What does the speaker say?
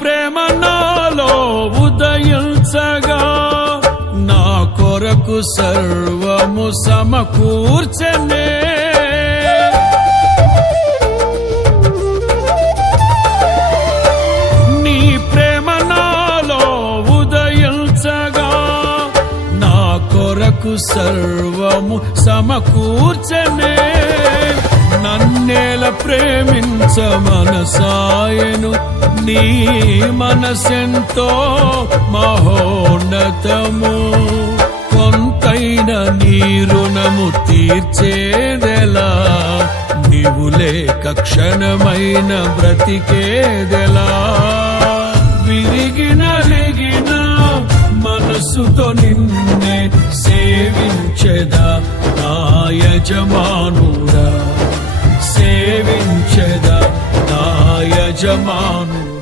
ప్రేమ నాలో ఉదయించగా నా కొరకు సర్వము సమకూర్చనే. నీ ప్రేమ నాలో ఉదయించగా నా కొరకు సర్వము సమకూర్చనే. నన్నేల ప్రేమించ మనసాయను నీ మనసెంతో మహోన్నతము. కొంతైన నీ రుణము తీర్చేదెలా, నీవు లేక క్షణమైన బ్రతికేదెలా. విరిగిన లెగిన మనసుతో నిన్నే సేవించెదా నా యజమానుడా, సేవించెదా నా యజమానుడా.